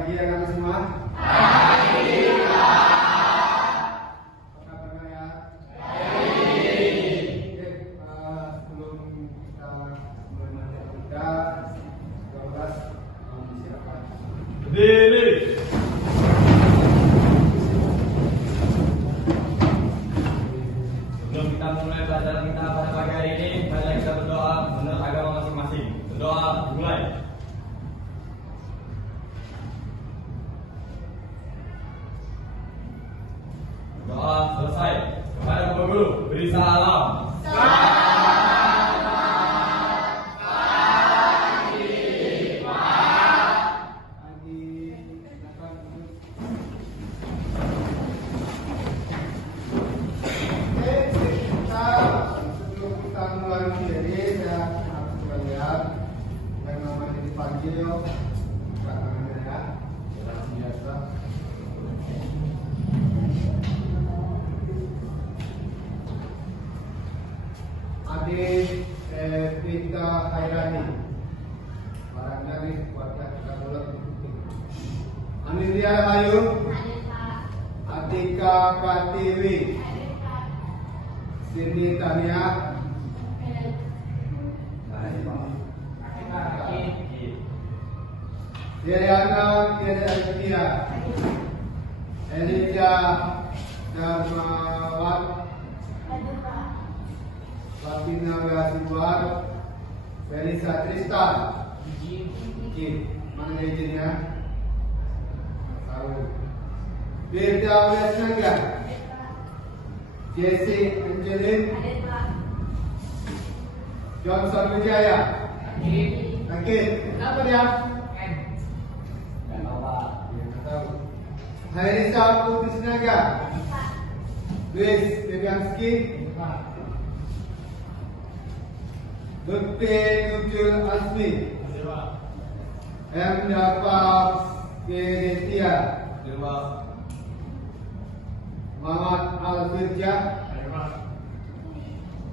pagi anak semua. Pagi Pak. Apa kabar ya? Baik. Oke, sebelum kita mulai materi kita, 12 silakan. Berdiri. Sebelum kita mulai pelajaran kita pada pagi hari ini, marilah kita berdoa menurut agama masing-masing. Berdoa dimulai. Doa selesai. Kepada Bapak Guru, beri salam. Adik Vita Hairani, barangkali keluarga kita boleh mengikuti. Amelia Ayu, Atika Pratiwi, Cindy Tania, Deliana Kedelia, Elijah Darmawat, Latina Gasibuar, Felisa Tristan, mana izinnya? Tahu. Birda Wesnaga, Jesse Angelin, Johnson Wijaya, Nakit, kenapa dia? Hairisa Putisnaga, Luis Bebianski, Lutfi Nujul Asmi, M. Dapat Kedetia, Muhammad Al-Firja,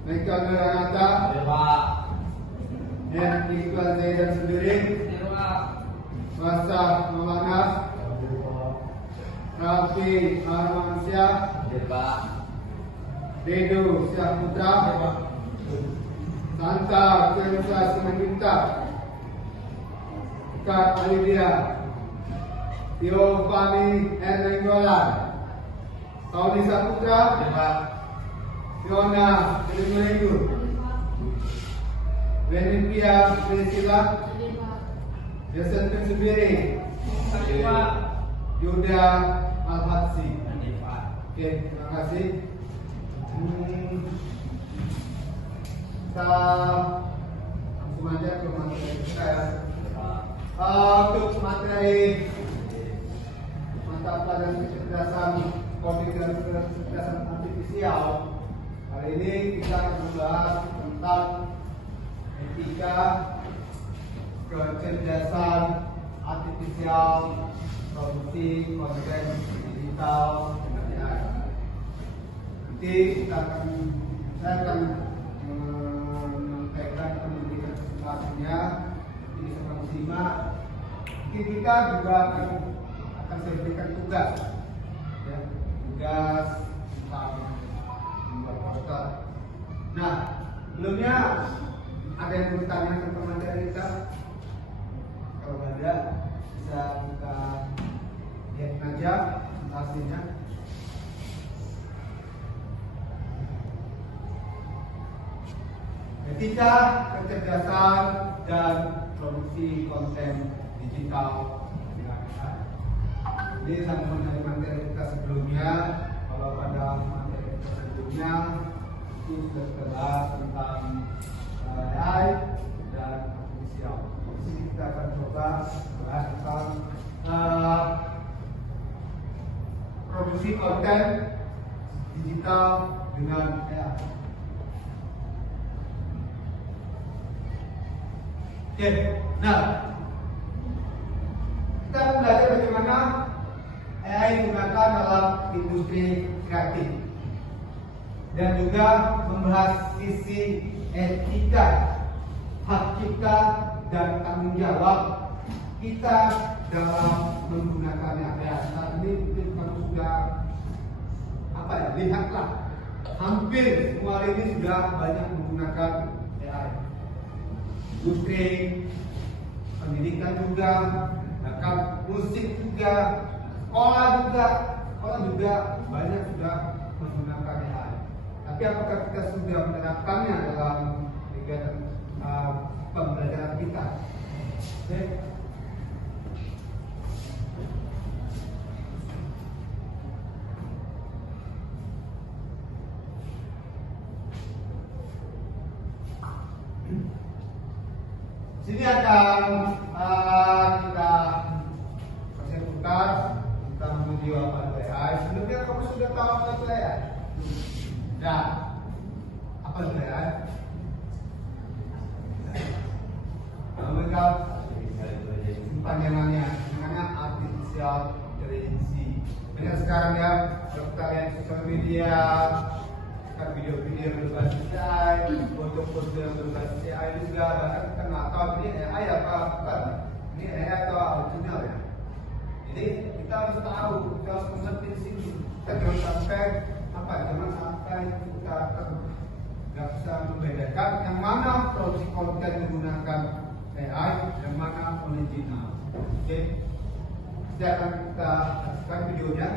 Meka Nuranata, M. Iqbal Zaidan sendiri, Masa Mamanas, Rafi Armansyah, Dedo Syahputra, Santa Teresa Simanjunta, Kat Alidia, Tio Fani Ernenggolan, Tauni Saputra, Fiona Elimurigu, Benipia Priscilla, Jason Pensubiri, Yuda Al-Hatsi. Oke, terima kasih. Kita langsung aja ke materi kita ya. Untuk materi mata pelajaran kecerdasan komputer dan kecerdasan artifisial, hari ini kita akan membahas tentang etika kecerdasan artifisial, produksi konten digital dengan AI. Nanti saya akan menyampaikan memberikan presentasinya, nanti bisa kamu simak. Mungkin kita juga akan saya berikan tugas, ya, tugas tentang membuat poster. Nah, sebelumnya ada yang bertanya tentang materi kita? Kalau ada, bisa kita lihat aja presentasinya. Etika kecerdasan dan produksi konten digital. Ini sama dari materi kita sebelumnya. Kalau pada materi kita sebelumnya itu sudah terbahas tentang AI dan artifisial. Di sini kita akan coba bahas tentang produksi konten digital dengan AI. Oke, nah kita belajar bagaimana AI digunakan dalam industri kreatif dan juga membahas sisi etika, hak cipta dan tanggung jawab kita dalam menggunakannya. Ya, saat ini mungkin kamu sudah lihatlah, hampir semua hari ini sudah banyak menggunakan AI. Industri, pendidikan juga, bahkan musik juga, sekolah juga banyak sudah menggunakan AI. Tapi apakah kita sudah menerapkannya dalam kegiatan pembelajaran kita? Oke. Sini akan kita kasih putar tentang video apa itu AI. Sebelumnya kamu sudah tahu apa itu AI? Ya, apa itu AI? Lengkap panjangannya, namanya artificial intelligence. Banyak sekarang ya, kalau kita lihat sosial media, video-video berbasis AI, foto-foto yang berbasis AI juga, bahkan kita nggak tahu ini AI apa bukan, ini AI atau original ya. Jadi kita harus tahu, kita harus mengerti di sini. Kita jangan sampai kita nggak bisa membedakan yang mana produksi konten menggunakan AI, yang mana original. Oke, kita akan kita saksikan videonya.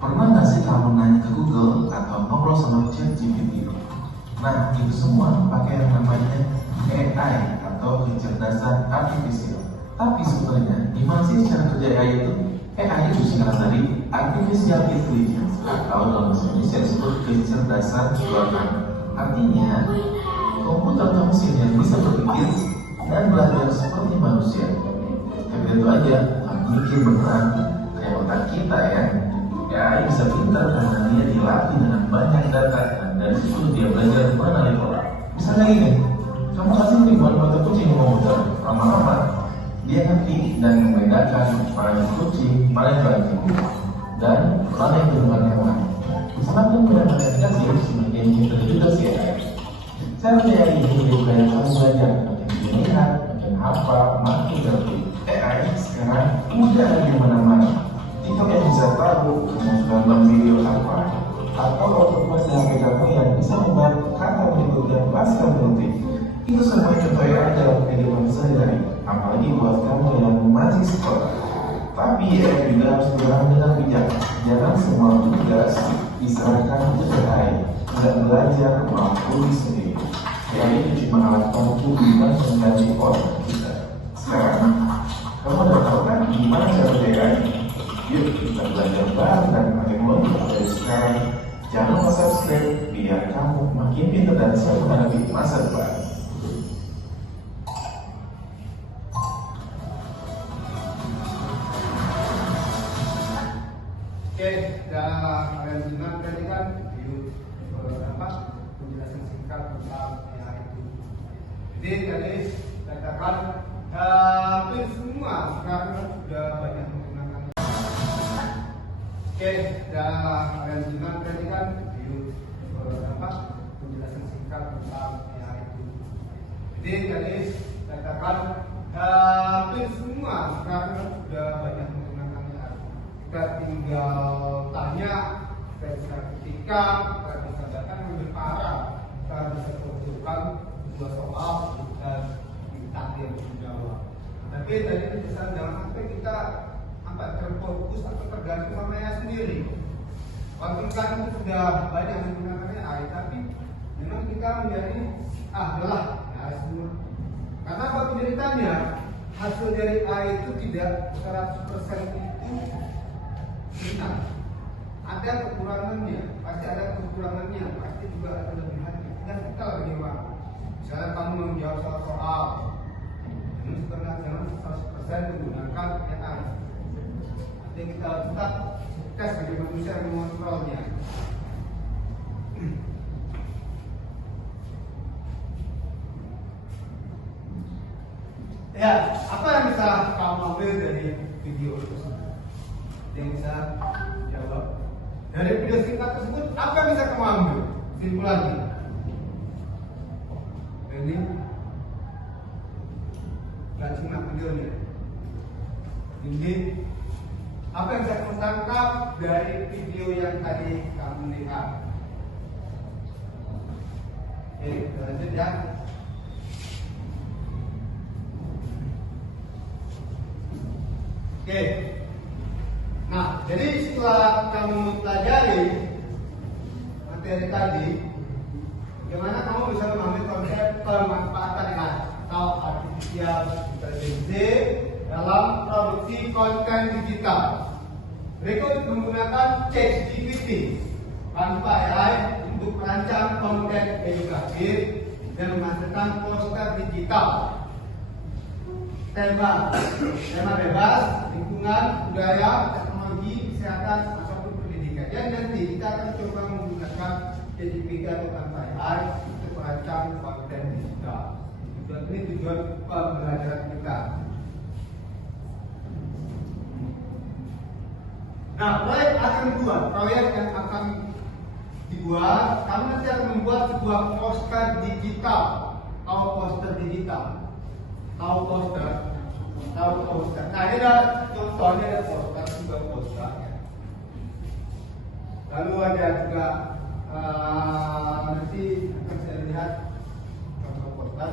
Pernah nggak sih kamu nanya ke Google atau ngobrol sama ChatGPT? Nah, itu semua pakai yang namanya AI atau kecerdasan artifisial. Tapi sebenarnya, gimana sih cara kerja AI itu? AI itu singkatan dari Artificial Intelligence atau dalam bahasa Indonesia disebut kecerdasan buatan. Artinya, komputer atau mesin yang bisa berpikir dan belajar seperti manusia. Tapi itu aja, nggak mungkin beneran kayak otak kita ya. AI bisa pintar karena dia dilatih dengan banyak data dan dari situ dia belajar mengenali pola. Misalnya gini, kamu kasih ribuan foto kucing di komputer, lama-lama dia ngerti dan membedakan mana yang kucing, mana yang baju, dan mana yang berhubungan hewan. Semakin mudah-mudahan aplikasi semakin pintar juga sih AI. Cara AI ini juga yang kamu belajar, makin dilihat, makin hafal, makin ngerti. AI sekarang udah ada di mana-mana. TikTok yang bisa tahu kamu sudah nonton video apa, atau autopilot di HP kamu yang bisa membuat kata berikut dan pasca berhenti. Itu semua contoh AI dalam kehidupan sehari-hari, apalagi buat kamu yang masih sekolah. Tapi AI juga harus berjalan dengan bijak. Jangan semua tugas diserahkan ke AI, tidak belajar mampu sendiri. AI itu cuma alat bantu bukan mengganti otak kita. Sekarang, kamu udah tahu kan gimana cara AI? Yuk kita belajar bareng dan teknologi dari sekarang. Jangan lupa subscribe biar kamu makin pintar dan siap menghadapi masa depan. Oke, dan kalian dengar tadi kan video penjelasan singkat tentang AI itu. Jadi tadi katakan hampir semua sekarang sudah banyak menggunakan. Oke, dan kalian dengar tadi kan video penjelasan singkat tentang AI itu. Jadi tadi katakan hampir semua sekarang sudah banyak menggunakan AI. Kita tinggal tanya, kita bisa ketikkan, kita bisa datang lebih parah, kita bisa kumpulkan dua soal dan kita yang menjawab. Tapi tadi pesan jangan sampai kita terfokus atau tergantung sama AI sendiri. Walaupun kan itu sudah banyak menggunakan AI, tapi memang kita menjadi adalah AI semua. Karena apa penceritanya? Hasil dari AI itu tidak 100% itu benar. Ada kekurangannya, pasti ada kekurangannya, pasti juga ada kelebihannya. Dan kita bagaimana? Misalnya kamu menjawab soal, jangan 100% menggunakan AI. Jadi kita tetap tes bagi manusia yang mengontrolnya. Ya, apa yang bisa kamu ambil dari video tersebut? Yang bisa jawab Dari video singkat tersebut, apa yang bisa kamu ambil? Kesimpulannya. Ini nggak simak videonya. Ini apa yang bisa kamu tangkap dari video yang tadi kamu lihat? Oke, lanjut ya. Oke. Nah, jadi setelah kamu pelajari materi tadi, bagaimana kamu bisa memahami konsep pemanfaatan AI atau artificial intelligence dalam produksi konten digital. Berikut menggunakan ChatGPT tanpa AI untuk merancang konten edukatif dan menghasilkan poster digital. Tema bebas, lingkungan, budaya, teknologi, kesehatan, ataupun pendidikan. Dan nanti kita akan coba menggunakan ChatGPT atau tanpa AI untuk merancang konten digital. Ini tujuan pembelajaran kita. Nah, proyek yang akan dibuat, kamu nanti akan membuat sebuah poster digital. Nah, ini ada contohnya, ada poster, sebuah poster. Lalu ada juga nanti akan saya lihat contoh poster.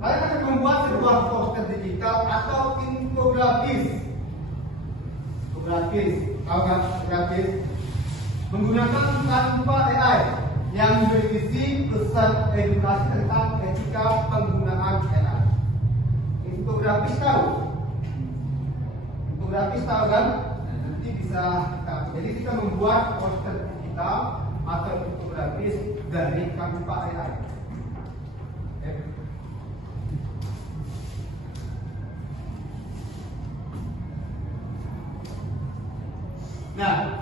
Kalian akan membuat sebuah poster digital atau infografis. Tahu kan infografis? Menggunakan tanpa AI yang berisi pesan edukasi tentang etika penggunaan AI. Infografis tahu kan? Nah, nanti bisa kita. Jadi kita membuat poster digital atau infografis dari tanpa AI. Nah,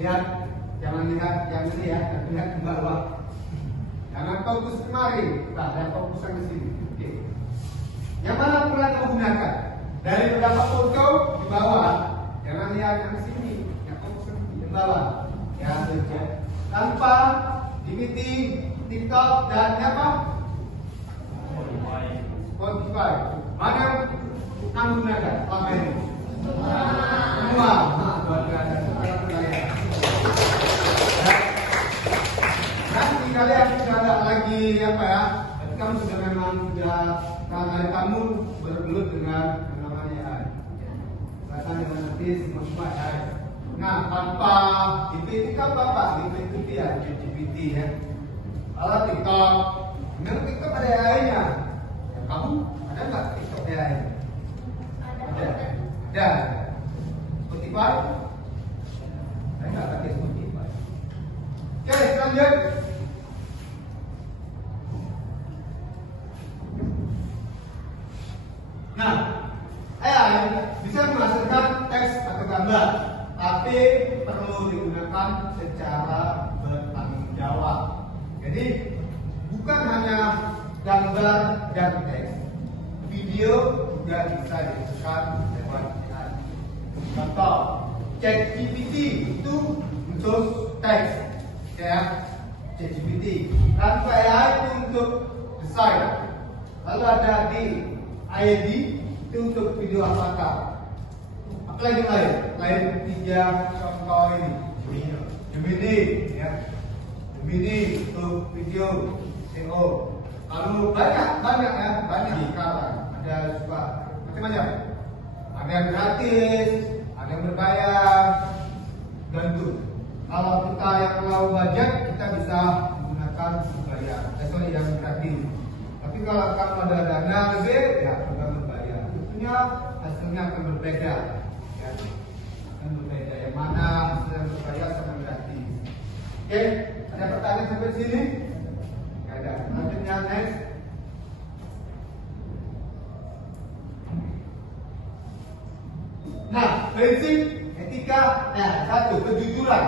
jangan lihat yang ini ya, lihat ke bawah. Jangan fokus kemari, lihat fokusan ke sini. Oke. Yang mana pernah kamu gunakan? Dari beberapa foto di bawah, jangan lihat yang sini, yang fokus di bawah. Ya, tanpa GPT, TikTok dan apa? Spotify. Mana yang kamu gunakan? Selama ini? Semua. Nanti kalian sudah ada lagi apa ya? Kamu sudah memang sudah dari kamu bergelut dengan namanya AI. Bahkan dengan nanti semua AI. Nah, tanpa GPT kan bapak GPT ya, GPT ya. Kalau TikTok, memang TikTok ada AI-nya. Kamu ada nggak TikTok AI? Ada. Spotify? Saya nggak pakai Spotify. Oke, lanjut. Nah, AI bisa menghasilkan teks atau gambar, tapi perlu digunakan secara bertanggung jawab. Jadi bukan hanya gambar dan teks, video juga bisa dihasilkan lewat AI. Contoh, ChatGPT itu untuk teks, ya, ChatGPT. Tanpa AI itu untuk desain. Lalu ada di ID itu untuk video avatar. Apalagi lain tiga contoh ini. Gemini, ya. Gemini untuk video SEO. Lalu banyak sekarang. Ada juga macam-macam. Ada yang gratis, ada yang berbayar, gantung. Kalau kita yang low budget, kita bisa menggunakan berbayar. Yang gratis. Tapi kalau kamu ada dana lebih, ya kita berbayar. Tentunya hasilnya akan berbeda. Ya, akan berbeda. Yang mana hasil yang berbayar sama gratis. Oke, ada pertanyaan sampai sini? Tidak ada. Lanjutnya next. Nah, prinsip etika, satu, kejujuran.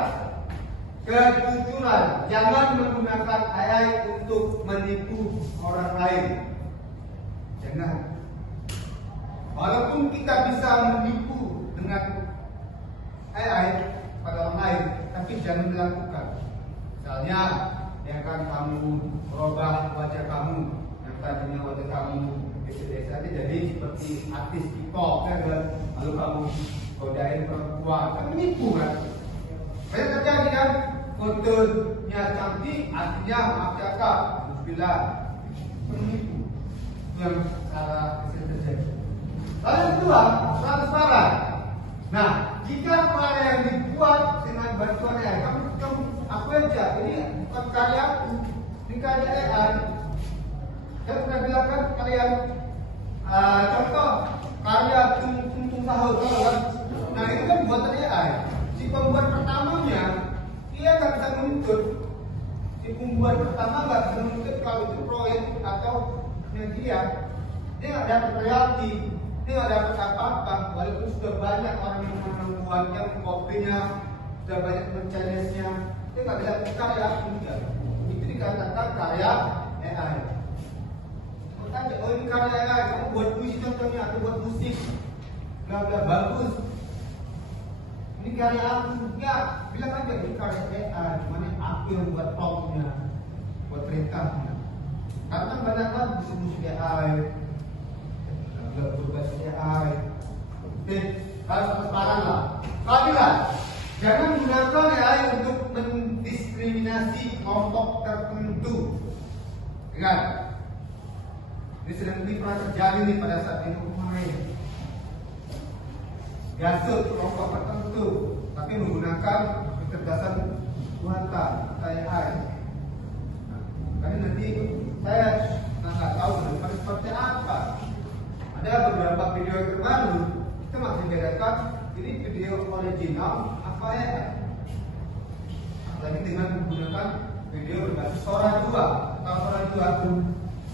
Jangan menggunakan AI untuk menipu orang lain. Jangan. Walaupun kita bisa menipu dengan AI pada orang lain, jangan dilakukan. Misalnya, ya kan kamu merubah wajah kamu yang tadinya wajah kamu biasa-biasa aja jadi seperti artis TikTok, kan? Lalu kamu godain perempuan, kan menipu kan? Banyak terjadi kan? Fotonya cantik, artinya maaf cakap, bila menipu. Itu yang salah terjadi. Lalu yang kedua, transparan. Nah, jika karya yang dibuat dengan bantuan AI, kamu aku aja, ini bukan karya aku, ini karya AI. Saya pernah bilang kan kalian, contoh karya Tung Sahur, kan? Nah itu kan buatan AI. Si pembuat pertamanya, dia nggak bisa menuntut. Si pembuat pertama nggak bisa menuntut kalau itu proyek atau media. Dia nggak dapat royalti. Dia nggak dapat apa-apa, walaupun sudah banyak orang yang membuatnya, kopinya, sudah banyak merchandise-nya, dia nggak bisa karya juga. Itu dikatakan karya AI. Kamu tanya, oh ini karya AI, kamu buat puisi contohnya atau buat musik, nggak bagus. Ini karya aku, ya bilang aja ini karya AI, mana aku yang buat prompt-nya, buat perintahnya. Karena banyak kan musik AI. Berbasis AI. Oke, harus transparan lah. Keadilan. Jangan menggunakan AI untuk mendiskriminasi kelompok tertentu. Ingat, ini sedang pernah terjadi nih pada saat ini kemarin. Gasut kelompok tertentu, tapi menggunakan kecerdasan buatan AI. Karena nanti saya nggak tahu seperti apa. Ada beberapa video yang terbaru, kita masih bedakan ini video original apa ya? Apalagi dengan menggunakan video berbasis suara dua. Kalau suara dua itu,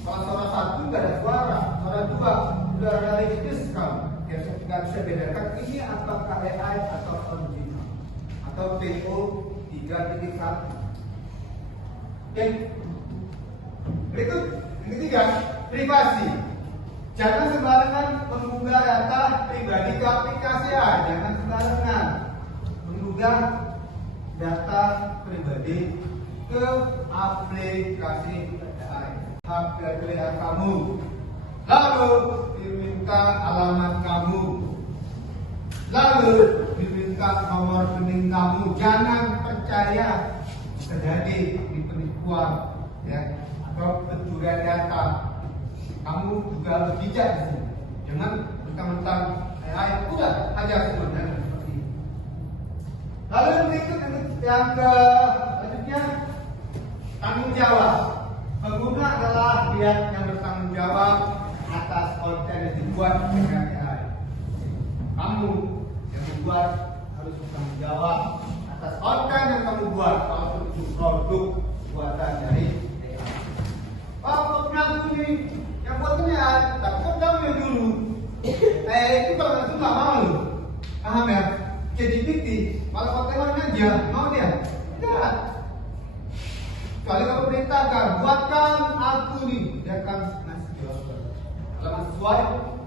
kalau suara satu nggak ada suara, suara dua udah realistis sekali. Ya kita bisa bedakan ini apakah AI atau original atau PO 3.1. Oke. Berikut yang ketiga, privasi. Jangan sembarangan mengunggah data pribadi ke aplikasi AI. Jangan sembarangan mengunggah data pribadi ke aplikasi AI. Hak pilihan kamu. Lalu diminta alamat kamu. Lalu diminta nomor rekening kamu. Jangan percaya terjadi di penipuan, ya, atau pencurian data. Kamu juga harus bijak di sini. Jangan mentang-mentang AI udah aja sebenarnya seperti ini. Lalu yang berikut yang selanjutnya tanggung jawab. Pengguna adalah dia yang bertanggung jawab atas konten yang dibuat dengan AI. Kamu yang membuat harus bertanggung jawab atas konten yang kamu buat kalau itu produk buatan dari AI. Kalau aku ini yang buatnya tak kamu yang dulu. Itu kalau itu nggak mau, paham ya? ChatGPT malah pakai aja, mau dia? Tidak. Kalau kamu perintahkan, buatkan aku nih, dia akan ngasih jawaban. Kalau sesuai,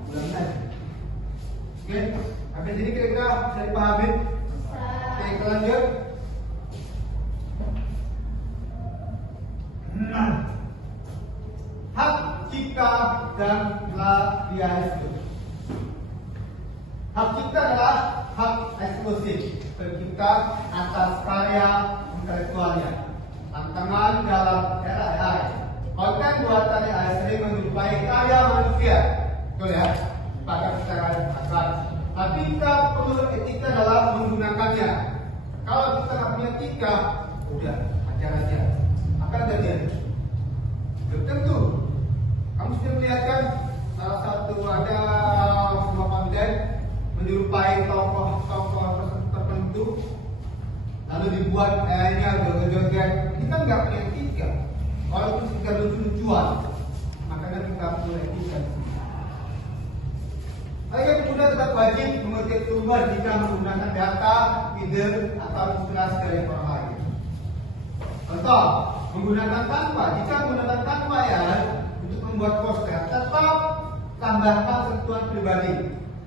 ulang aja. Oke, sampai sini kira-kira bisa dipahami? Oke, kita lanjut. Hak cipta dan labianisme. Hak cipta adalah hak eksklusif pencipta atas karya intelektualnya. Tantangan dalam era AI. Konten buatan AI sering menyerupai karya manusia. Betul ya? Bahkan secara kasar. Tapi kita perlu etika dalam menggunakannya. Kalau kita nggak punya etika, udah ajar aja. Akan terjadi. Belum tentu. Kamu sudah melihat kan salah satu ada sebuah konten menyerupai tokoh tertentu, lalu dibuat AI-nya joget-joget. Ini kan nggak punya etika. Walaupun sudah lucu-lucuan, makanya kita perlu etika. Saya kemudian tetap wajib mengetik sumber jika menggunakan data, ide, atau inspirasi dari orang lain. Contoh, menggunakan Canva. Jika menggunakan Canva ya untuk membuat poster, tetap tambahkan sentuhan pribadi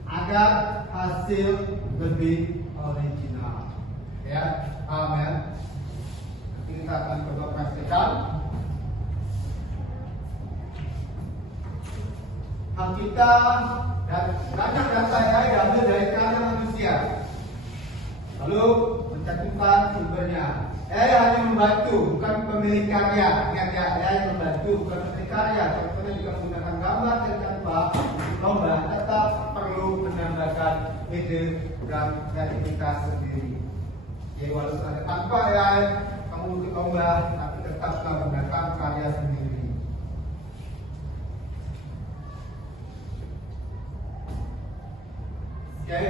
agar hasil lebih original. Ya, paham ya? Nanti kita akan coba praktekkan. Hak kita dan banyak data AI diambil dari kalangan manusia. Lalu mencantumkan sumbernya. AI hanya membantu, bukan pemilik karya. Ingat ya, AI membantu, bukan pemilik karya. Contohnya jika menggunakan gambar dan tanpa lomba, tetap perlu menambahkan ide dan kreativitas sendiri. Jadi walaupun ada tanpa AI, kamu untuk lomba, tapi tetap menggunakan karya sendiri. Oke,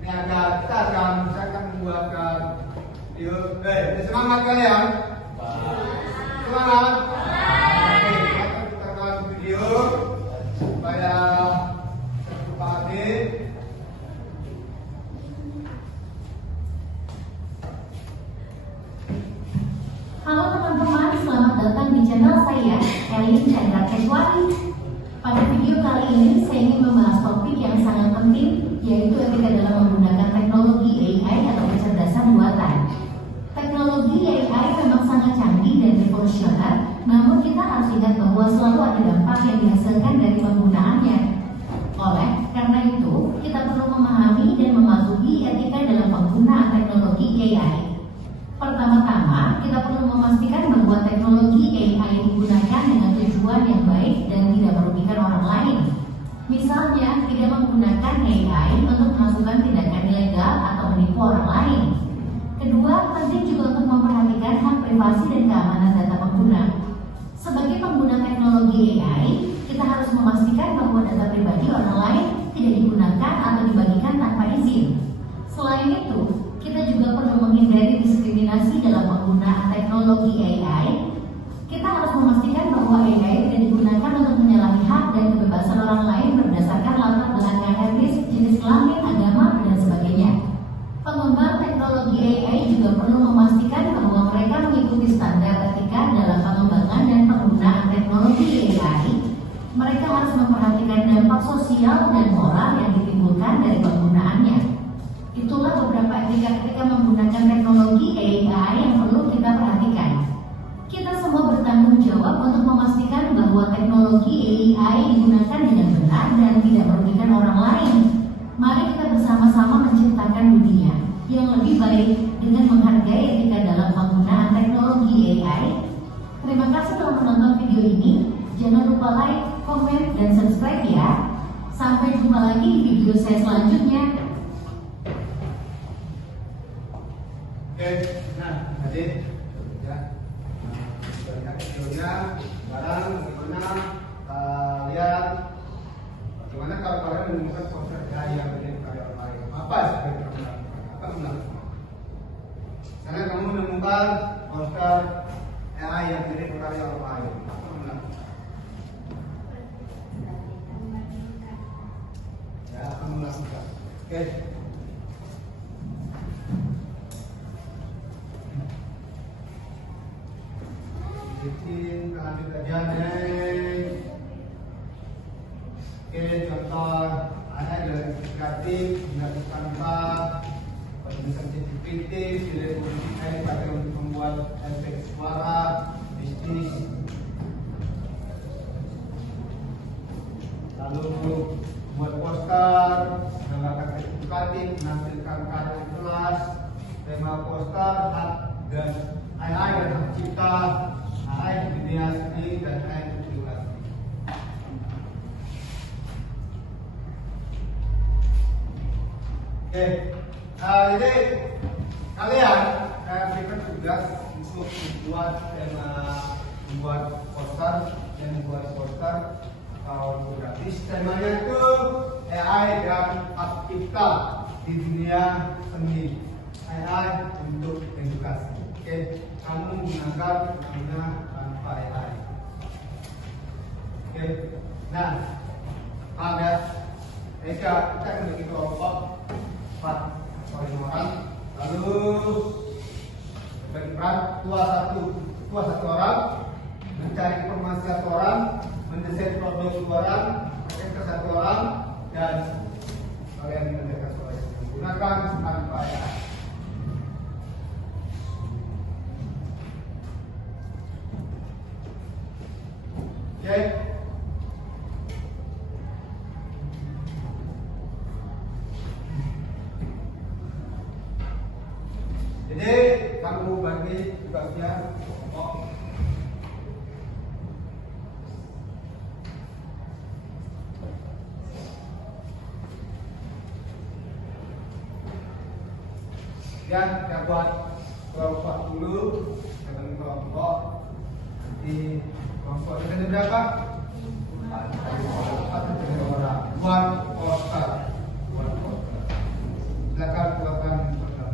ini kita akan membuatkan video. Semangat kalian? Semangat? Oke, kita akan video supaya Pak Ade. Halo teman-teman, selamat datang di channel saya, Elin Chandra Keswari. Pada video kali ini saya ingin membahas topik yang sangat penting, yaitu etika dalam menggunakan teknologi AI atau kecerdasan buatan. Teknologi AI memang sangat canggih dan revolusioner, namun kita harus ingat bahwa selalu ada dampak yang dihasilkan dari penggunaannya. Oleh karena itu, kita perlu memahami dan mematuhi etika dalam penggunaan teknologi AI. Pertama-tama, kita perlu memastikan bahwa teknologi AI digunakan dengan tujuan yang baik dan tidak merugikan orang lain. Misalnya, tidak menggunakan AI untuk melakukan tindakan ilegal atau menipu orang lain. Kedua, penting juga untuk memperhatikan hak privasi dan keamanan data pengguna. Sebagai pengguna teknologi AI, kita harus memastikan bahwa data pribadi orang lain tidak digunakan atau dibagikan tanpa izin. Selain itu, kita juga perlu menghindari diskriminasi dalam penggunaan teknologi AI. Kita harus memastikan bahwa AI tidak digunakan untuk menyalahi hak dan kebebasan orang lain berdasarkan latar belakang etnis, jenis kelamin, agama, dan sebagainya. Pengembang teknologi AI juga perlu memastikan bahwa mereka mengikuti standar etika dalam pengembangan dan penggunaan teknologi AI. Mereka harus memperhatikan dampak sosial dan moral yang ditimbulkan dari penggunaannya. Itulah beberapa etika-etika menggunakan teknologi AI yang perlu kita perhatikan. Kita semua bertanggung jawab untuk memastikan bahwa teknologi AI digunakan dengan benar dan tidak merugikan orang lain. Mari kita bersama-sama menciptakan dunia yang lebih baik dengan menghargai etika dalam penggunaan teknologi AI. Terima kasih telah menonton video ini. Jangan lupa like, komen, dan subscribe ya. Sampai jumpa lagi di video saya selanjutnya. Oke, nah tadi ya kita lihat videonya. Sekarang bagaimana kalau kalian menemukan poster AI yang menjadi karya orang lain? Apa sebenarnya? Apa sebenarnya? Karena kamu menemukan poster AI yang menjadi karya orang lain. Apa sebenarnya? Ya, akan melakukan. Oke. Bikin lanjut aja deh. Oke, contoh ada identifikatif, dinamika tanpa, penulisan ChatGPT, pilih posisi AI dipakai untuk membuat efek suara, bisnis. Lalu buat poster, menambahkan edukatif, menampilkan karya kelas, tema poster, hak dan AI dan hak cipta. AI dunia seni dan AI edukasi. Oke, jadi kalian saya berikan tugas untuk membuat poster dan membuat poster atau grafis. Temanya itu AI dan hak cipta di dunia seni, AI untuk edukasi. Oke, kamu menggunakan tanpa AI. Oke, nah, paham ya? Kita memiliki kelompok 4 orang, lalu bagi peran tua satu orang, mencari informasi satu orang, mendesain produk satu orang, marketer satu orang, dan kalian mengerjakan soal yang menggunakan tanpa AI. Oke. Jadi kamu bagi tugasnya kelompok. Dan kita buat kelompok dulu, dengan kelompok. Nanti kelompok ada berapa? 4 orang. Buat poster. Silakan buatkan poster.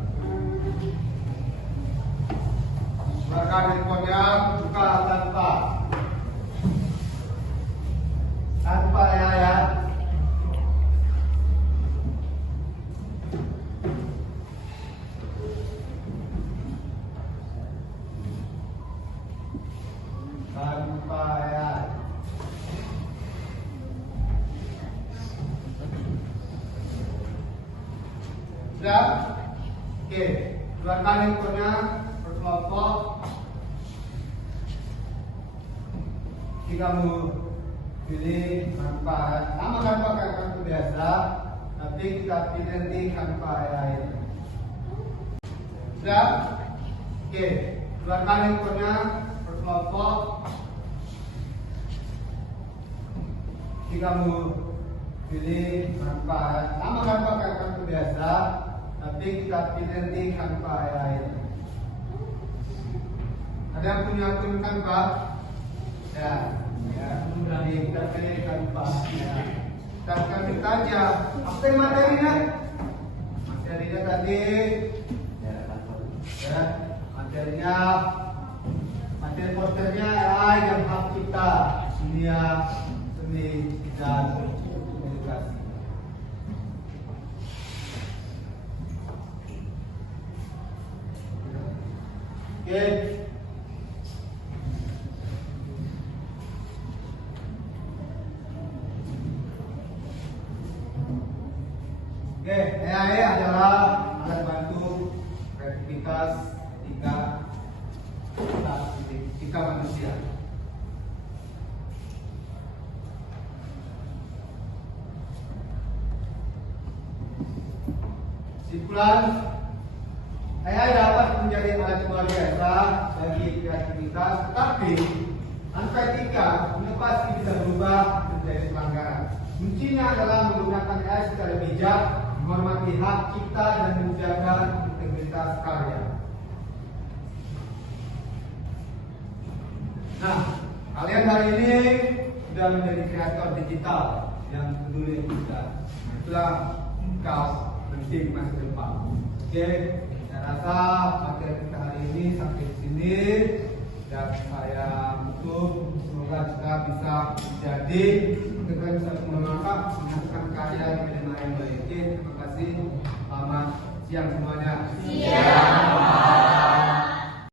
Silakan handphonenya buka tanpa ya. Tanpa ya. Sudah? Oke, keluarkan handphonenya berkelompok. Jika kamu pilih tanpa nama kartu biasa, tapi kita pilih nanti tanpa air. Sudah? Oke, keluarkan handphonenya berkelompok. Jika kamu pilih tanpa nama kartu biasa, tapi kita pilih nanti tanpa air. Ada yang punya akun Canva? Ya. Jadi kita pilih Canva. Ya. Kita kasih saja. Apa yang materinya? Materinya tadi. Ya. Materinya. Materi posternya yang hak kita. Dunia seni dan komunikasi. Oke. Oke, EAE adalah alat bantu kreativitas etika manusia. Kesimpulan, EAE dapat menjadi alat luar biasa bagi kreativitas, tetapi angka etika pasti bisa berubah menjadi pelanggaran. Kuncinya adalah menggunakan EAE secara bijak, menghormati hak cipta dan menjaga integritas karya. Nah, kalian hari ini sudah menjadi kreator digital yang peduli kita. Itulah kaos penting masa depan. Oke, saya rasa materi kita hari ini sampai di sini dan saya tutup. Semoga kita bisa menjadi kita bisa menghasilkan karya yang baik. Terima kasih. Selamat siang semuanya. Siang.